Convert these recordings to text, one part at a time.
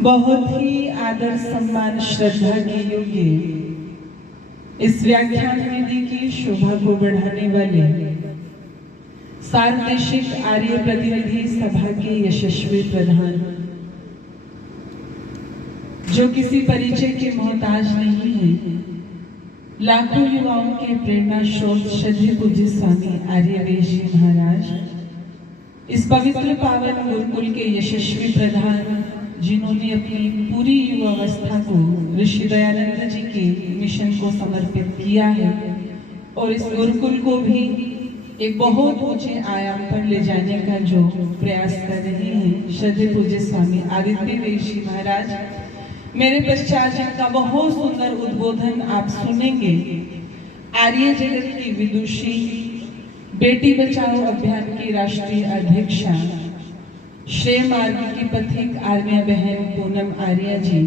बहुत ही आदर सम्मान श्रद्धा के योग्य इस व्याख्यान विधि की शोभा को बढ़ाने वाले सार्वदेशिक आर्य प्रतिनिधि सभा के यशस्वी प्रधान, जो किसी परिचय के मोहताज नहीं है, लाखों युवाओं के प्रेरणा स्रोत श्रद्धेय पूज्य स्वामी आर्यवेश जी महाराज, इस पवित्र पावन गुरुकुल के यशस्वी प्रधान, जिन्होंने अपनी पूरी युवावस्था को ऋषि दयानंद जी के मिशन को समर्पित किया है और इस गुरुकुल को भी एक बहुत ऊंचे आयाम पर ले जाने का जो प्रयास कर रहे हैं श्रद्धेय पूज्य स्वामी आदित्यवेश जी महाराज, मेरे पश्चात जिनका बहुत सुंदर उद्बोधन आप सुनेंगे, आर्य जगत की विदुषी, बेटी बचाओ अभियान की राष्ट्रीय अध्यक्षा, श्रेय मार्ग की पथिक आर्य बहन पूनम आर्य जी,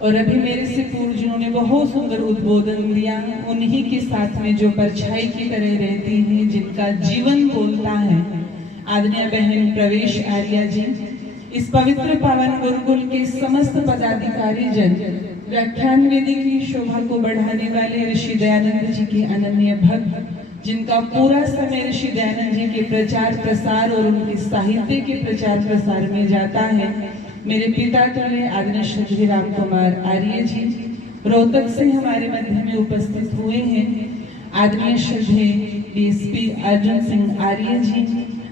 और अभी मेरे से पूर्व जिन्होंने बहुत सुंदर उद्बोधन दिया, उन्हीं के साथ में जो परछाई की तरह रहती हैं, जिनका जीवन बोलता है, आदरणीय बहन प्रवेश आर्य जी, इस पवित्र पावन गुरुकुल के समस्त पदाधिकारी जन, व्याख्यान वेदी की शोभा को बढ़ाने वाले ऋषि दयानंद जी के अनन्य भक्त, जिनका पूरा समय ऋषि दयानंद जी के प्रचार प्रसार और उनके साहित्य के प्रचार प्रसार में जाता है, मेरे पिता तुल्य आदरणीय श्री राम कुमार आर्य जी, रोहतक से हमारे मध्य में उपस्थित हुए हैं, आदरणीय श्रद्धेय डीएसपी अर्जुन सिंह आर्य जी,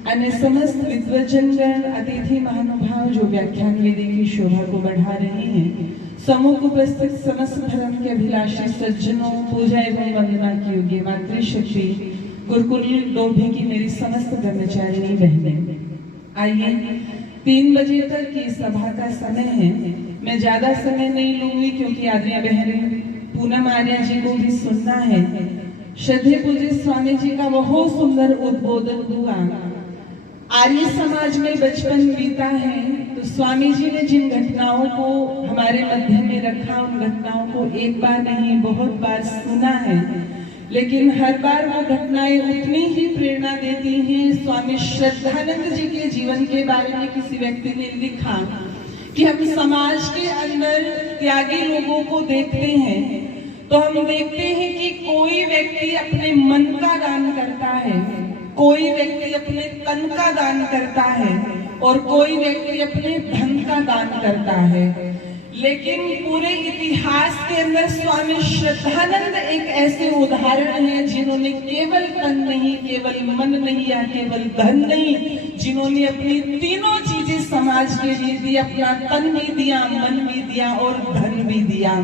अन्य समस्त विद्वजनगण, अतिथि महानुभाव जो व्याख्यान वेदी की शोभा को बढ़ा रहे हैं, सम्मुख उपस्थित समस्त धर्म के अभिलाषी सज्जनों, पूजा एवं वंदना की योग्य मातृशक्ति, गुरुकुल डोभी की मेरी समस्त ब्रह्मचारिणी बहनें, आइए 3 बजे तक की सभा का समय है, मैं ज्यादा समय नहीं लूंगी क्योंकि आदरणीय बहन पूनम आर्य जी को भी सुनना है। श्रद्धेय पूज्य स्वामी जी का बहुत सुंदर उद्बोधन हुआ। आर्य समाज में बचपन बीता है तो स्वामी जी ने जिन घटनाओं को हमारे मध्य में रखा, उन घटनाओं को एक बार नहीं बहुत बार सुना है, लेकिन हर बार वो घटनाएं उतनी ही प्रेरणा देती हैं। स्वामी श्रद्धानंद जी के जीवन के बारे में किसी व्यक्ति ने लिखा कि हम समाज के अंदर त्यागी लोगों को देखते हैं तो हम देखते हैं कि कोई व्यक्ति अपने मन का दान करता है, कोई व्यक्ति अपने तन का दान करता है और कोई व्यक्ति अपने धन का दान करता है, लेकिन पूरे इतिहास के अंदर स्वामी श्रद्धानंद एक ऐसे उदाहरण है जिन्होंने केवल तन नहीं, केवल मन नहीं या केवल धन नहीं, जिन्होंने अपनी तीनों चीजें समाज के लिए दी, अपना तन भी दिया, मन भी दिया और धन भी दिया।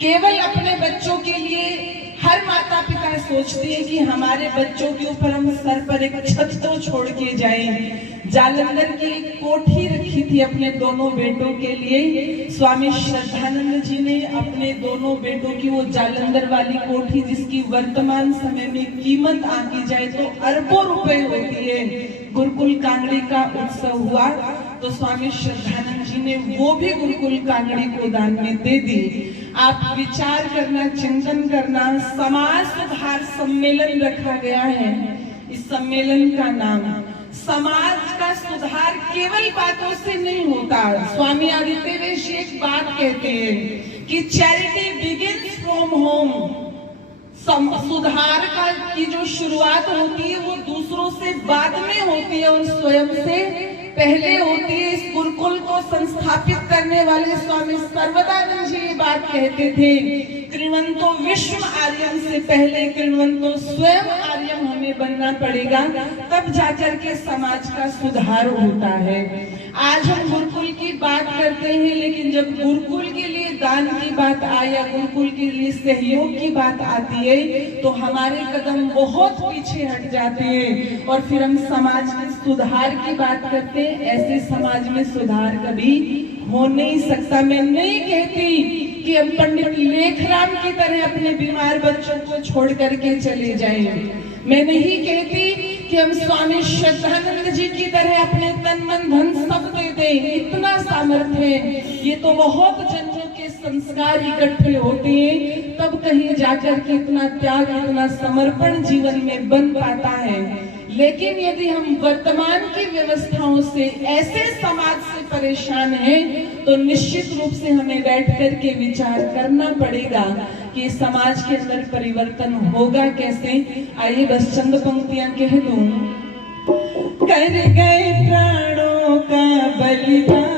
केवल अपने बच्चों के लिए हर माता पिता सोचते हैं कि हमारे बच्चों के ऊपर हम सर पर एक छत तो छोड़ के जाएं। जालंधर की एक कोठी रखी थी अपने दोनों बेटों के लिए। स्वामी श्रद्धानंद जी ने अपने दोनों बेटों की वो जालंधर वाली कोठी, जिसकी वर्तमान समय में कीमत आंकी जाए तो अरबों रुपए होती है, गुरुकुल कांगड़ी का उत्सव हुआ तो स्वामी श्रद्धानंद जी ने वो भी गुरुकुल कांगड़ी को दान में दे दी। आप विचार करना, चिंतन करना, समाज सुधार सम्मेलन रखा गया है। इस सम्मेलन का नाम समाज का सुधार केवल बातों से नहीं होता। स्वामी आदित्यवेश एक बात कहते हैं कि चैरिटी बिगिंस फ्रॉम होम। सुधार का की जो शुरुआत होती है वो दूसरों से बाद में होती है और स्वयं से पहले होती है। इस गुरुकुल को संस्थापित करने वाले स्वामी सर्वदानंद जी ये बात कहते थे, कृण्वन्तो विश्व आर्यम से पहले कृण्वन्तो स्वयं आर्यम हमें बनना पड़ेगा, तब जाकर के समाज का सुधार होता है। आज हम गुरुकुल की बात करते हैं, लेकिन जब गुरुकुल के लिए दान की बात आए या गुरुकुल के लिए सहयोग की बात आती है तो हमारे कदम बहुत पीछे हट जाते हैं और फिर हम समाज में सुधार की बात करते हैं। ऐसे समाज में सुधार कभी हो नहीं सकता। मैं नहीं कहती कि हम पंडित लेखराम की तरह अपने बीमार बच्चों को छोड़ करके चले जाएं। मैं नहीं कहती कि हम स्वामी श्रद्धानंद जी की तरह अपने तन मन धन सब दे दें, इतना सामर्थ्य है। ये तो बहुत जनों के संस्कार इकट्ठे होते हैं तब कहीं जाकर के इतना त्याग, इतना समर्पण जीवन में बन पाता है। लेकिन यदि हम वर्तमान की व्यवस्थाओं से, ऐसे समाज से परेशान हैं, तो निश्चित रूप से हमें बैठ कर के विचार करना पड़ेगा कि समाज के अंदर परिवर्तन होगा कैसे। आइए बस चंद पंक्तियां कह दूं। कर गए प्राणों का बलिदान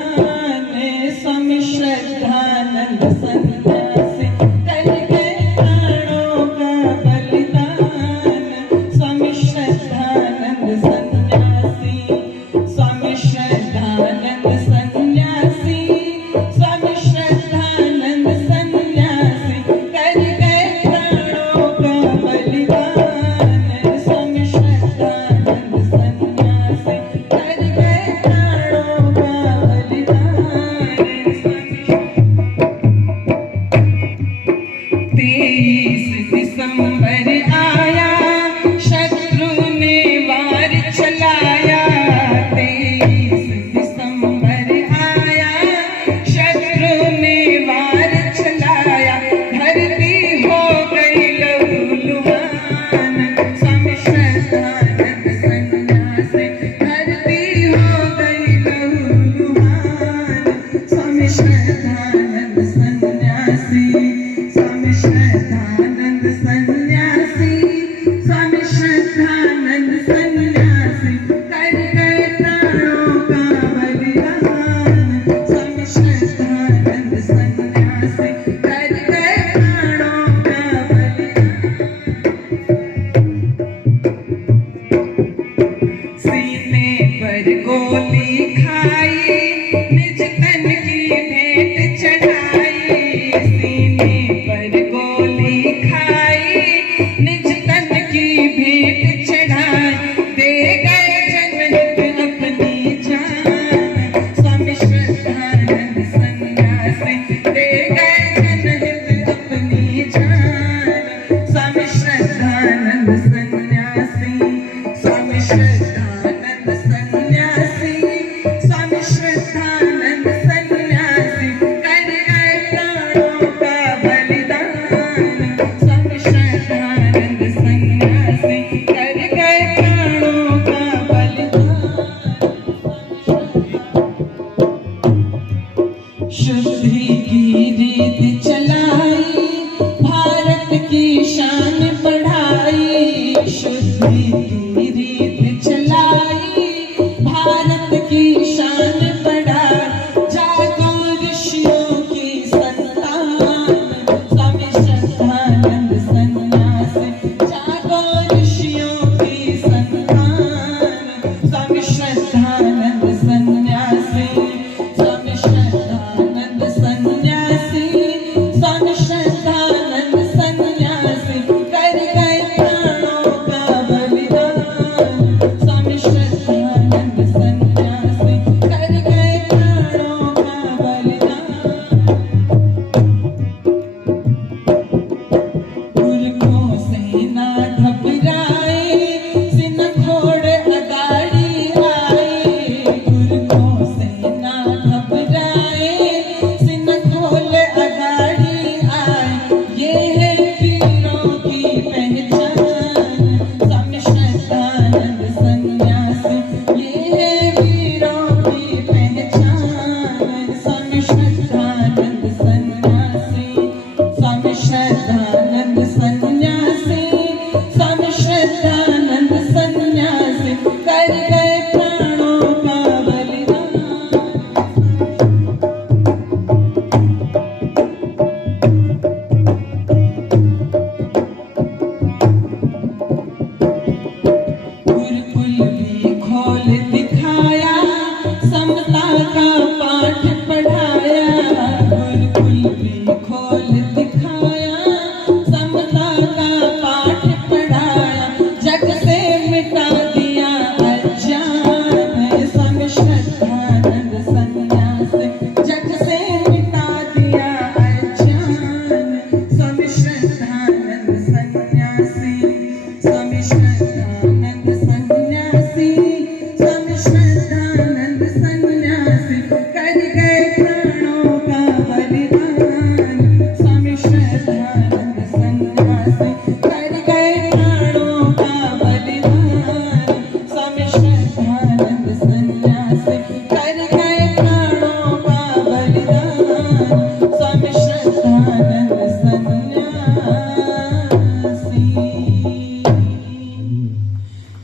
स्वामी श्रद्धानंद सन्यासी, कर गए प्राणों का बलिदान स्वामी श्रद्धानंद सन्यासी, स्वामी श्रद्धानंद सन्यासी, स्वामी श्रद्धानंद सन्यासी, कर गए प्राणों का बलिदान स्वामी श्रद्धानंद सन्यासी, कर गए प्राणों का बलिदान स्वामी। 23 दिसंबर आया, शत्रु ने वार चलाया, 23 दिसंबर आया, शत्रु ने वार चलाया, धरती हो गई लहूलुहान स्वामी श्रद्धानंद सन्यासी, धरती हो गई लहूलुहान स्वामी श्रद्धानंद सन्यासी, स्वामी श्रद्धानंद सन्यासी, स्वामी श्रद्धानंद सन्यासी, कर गए प्राणों का बलिदान स्वामी श्रद्धानंद सन्यासी, कर गए प्राणों का बलिदान। सीने पर गोली खाई, निज तन की भेंट चढ़ाई, सीने पर गोली खाई, निज तन की भेंट चढ़ाई, दे गए जनहित अपनी जान स्वामी श्रद्धानंद सन्यासी, दे गए जनहित अपनी जान स्वामी श्रद्धानंद सन्यासी, स्वामी श्रद्धानंद सन्यासी, स्वामी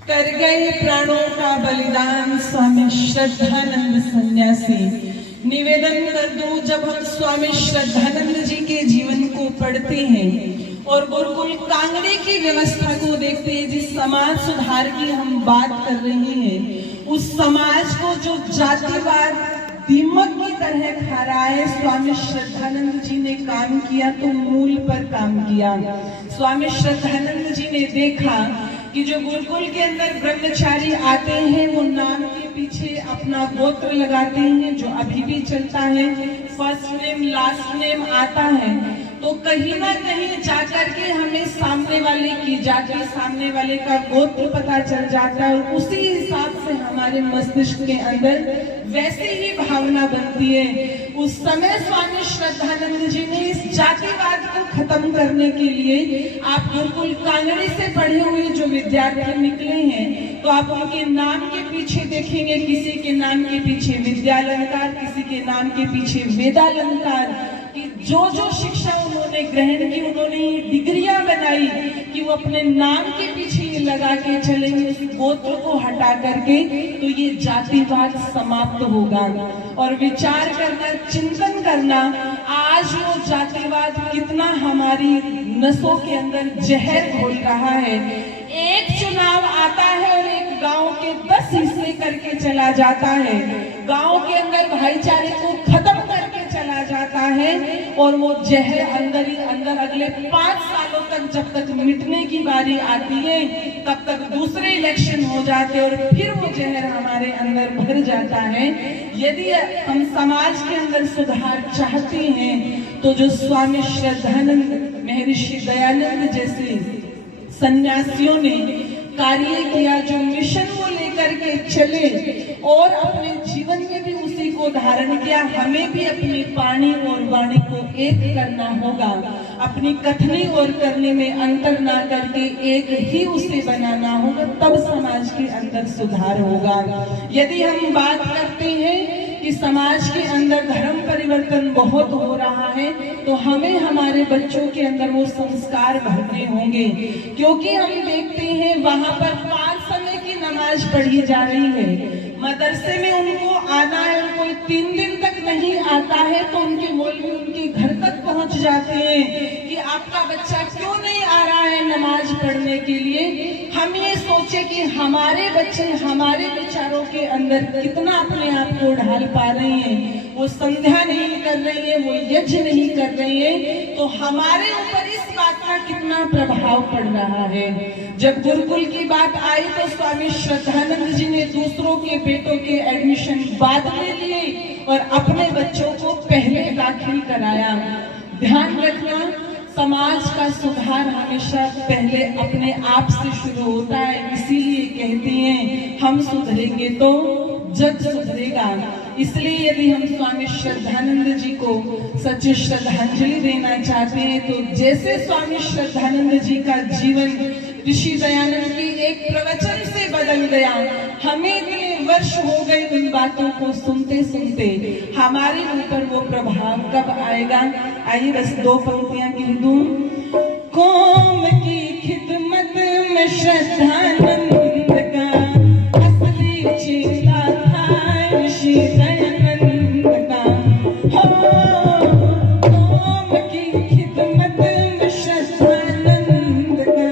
कर गए प्राणों का बलिदान स्वामी श्रद्धानंद सन्यासी। निवेदन कर दूं, जब हम स्वामी श्रद्धानंद जी के जीवन को पढ़ते हैं और गुरुकुल कांगड़े की व्यवस्था को देखते हैं, जिस समाज सुधार की हम बात कर रहे हैं, उस समाज को जो जातिवाद दीमक की तरह खा रहा है, स्वामी श्रद्धानंद जी ने काम किया तो मूल पर काम किया। स्वामी श्रद्धानंद जी ने देखा कि जो गुरुकुल के अंदर ब्रह्मचारी आते हैं वो नाम के पीछे अपना गोत्र लगाते हैं, जो अभी भी चलता है, फर्स्ट नेम लास्ट नेम आता है, तो कहीं ना कहीं जाकर के हमें सामने वाले की जाति, सामने वाले का गोत्र पता चल जाता है और उसी हिसाब से हमारे मस्तिष्क के अंदर वैसे ही भावना बनती है। उस समय स्वामी श्रद्धानंद जी ने इस जातिवाद को खत्म करने के लिए, आप गुरुकुल कांगड़े से पढ़े हुए जो विद्यार्थी निकले हैं तो आप उनके नाम के पीछे देखेंगे, किसी के नाम के पीछे विद्यालंकार, किसी के नाम के पीछे वेदालंकार, कि जो शिक्षा उन्होंने ग्रहण की, उन्होंने ये डिग्रियां बनाई कि वो अपने नाम के पीछे ये लगा के चलेंगे, उस गोत्र को हटा करके, तो ये जातिवाद समाप्त होगा। और विचार करना, चिंतन करना, आज वो जातिवाद कितना हमारी नसों के अंदर जहर घोल रहा है। एक चुनाव आता है और एक गांव के 10 हिस्से करके चला जाता है, गांव के अंदर भाईचारे को खत्म करके चला जाता है, और वो जहर अंदर ही अंदर अगले 5 सालों तक, जब तक मिटने की बारी आती है, तब तक दूसरे इलेक्शन हो जाते और फिर वो जहर हमारे अंदर भर जाता है। यदि हम समाज के अंदर सुधार चाहते हैं तो जो स्वामी श्रद्धानंद, महर्षि दयानंद जैसे सन्यासियों ने कार्य किया, जो मिशन को लेकर के चले और अपने जीवन में भी उसी को धारण किया, हमें भी अपनी पानी और वाणी को एक करना होगा, अपनी कथनी और करने में अंतर ना करके एक ही उसे बनाना होगा, तब समाज के अंदर सुधार होगा। यदि हम बात करते हैं कि समाज के अंदर धर्म परिवर्तन बहुत हो रहा है, तो हमें हमारे बच्चों के अंदर वो संस्कार भरने होंगे, क्योंकि हम देखते हैं वहां पर 5 समय की नमाज पढ़ी जा रही है, मदरसे में उनको आना है, कोई 3 दिन तक नहीं आता है तो उनके मौलवी उनके घर तक पहुंच जाते हैं कि आपका बच्चा क्यों नहीं आ रहा है नमाज पढ़ने के लिए। हम ये सोचे कि हमारे बच्चे हमारे विचारों के अंदर कितना अपने आप को ढाल पा रहे हैं, वो संध्या नहीं कर रही है, वो यज्ञ नहीं कर रही है, तो हमारे ऊपर इस बात का कितना प्रभाव पड़ रहा है। जब गुरुकुल की बात आई तो स्वामी श्रद्धानंद जी ने दूसरों के बेटों के एडमिशन बाद में लिए और अपने बच्चों को पहले दाखिल कराया। ध्यान रखना, समाज का सुधार हमेशा पहले अपने आप से शुरू होता है, इसीलिए कहते हैं हम सुधरेंगे तो जग सुधरेगा। इसलिए यदि हम स्वामी श्रद्धानंद जी को सच्ची श्रद्धांजलि देना चाहते हैं तो जैसे स्वामी श्रद्धानंद जी का जीवन ऋषि दयानंद की एक प्रवचन से बदल गया, हमें इतने वर्ष हो गए उन बातों को सुनते सुनते, हमारे ऊपर वो प्रभाव कब आएगा? आइए बस 2 पंक्तियां कह दूं। कौम की खिदमत में श्रद्धानंद का असली चेला था ऋषि दयानंद का। कौम की खिदमत में श्रद्धानंद का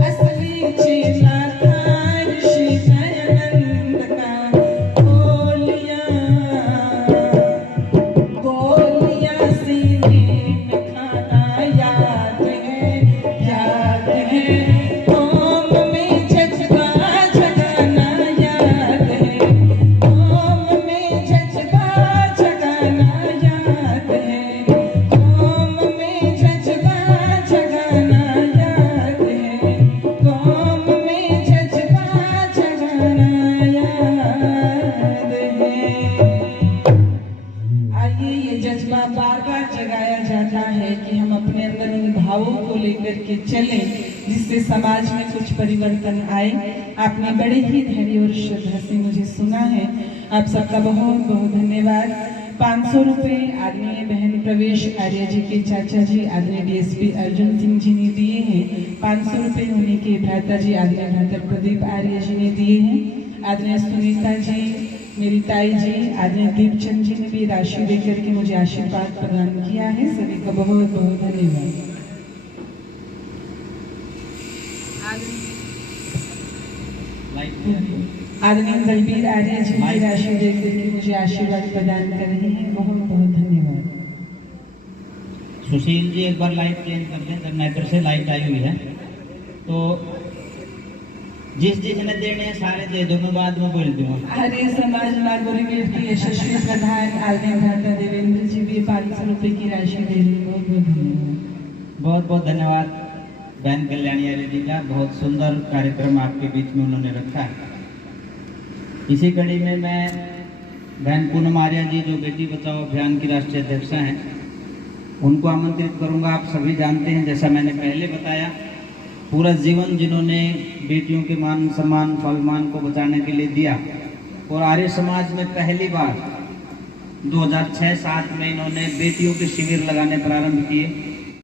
असली चेला था ऋषि दयानंद का। गोलियां सीने में खाना याद है कौम में जज्बा जगाना याद है, कौम में जज्बा जगाना याद है, कौम में जज्बा जगाना याद है, कौम में जज्बा जगाना याद है। आइए ये जज्बा बार बार जगाया जाता है कि हम अपने अंदर उन भावों को लेकर के चलें जिससे समाज में कुछ परिवर्तन आए। आपने बड़े ही धैर्य और श्रद्धा से मुझे सुना है, आप सबका बहुत बहुत धन्यवाद। 500 रुपए आदरणीय बहन प्रवेश आर्य जी के चाचा जी आदरणीय डीएसपी अर्जुन सिंह जी ने दिए हैं। 500 रुपए होने के भ्राता जी आदरणीय भ्राता प्रदीप आर्य आदरणीय सुनीता जी, मेरी ताई जी, आदरणीय दीपचंद जी ने भी राशि देकर के मुझे आशीर्वाद प्रदान किया है। सभी का बहुत बहुत धन्यवाद। आदरणीय बलबीर आर्य जी की राशि देकर के मुझे आशीर्वाद प्रदान कर रहे हैं, बहुत बहुत धन्यवाद। सुशील जी एक बार लाइट चेंज कर दें, जनरेटर से लाइट आई हुई है तो जिसने देने हैं सारे दे दो, मैं बाद में बोल दूंगा। आर्य समाज नागौरी के यशस्वी प्रधान आदरणीय भ्राता देवेंद्र जी भी 500 रुपए की राशि दे रहे हैं, बहुत बहुत धन्यवाद। बहुत बहुत धन्यवाद बहन कल्याणी आर्य जी का, बहुत सुंदर कार्यक्रम आपके बीच में उन्होंने रखा है। इसी कड़ी में मैं बहन पूनम आर्य जी जो बेटी बचाओ अभियान की राष्ट्रीय अध्यक्षा हैं, उनको आमंत्रित करूंगा। आप सभी जानते हैं, जैसा मैंने पहले बताया, पूरा जीवन जिन्होंने बेटियों के मान सम्मान स्वाभिमान को बचाने के लिए दिया और आर्य समाज में पहली बार 2006-7 में इन्होंने बेटियों के शिविर लगाने प्रारंभ किए।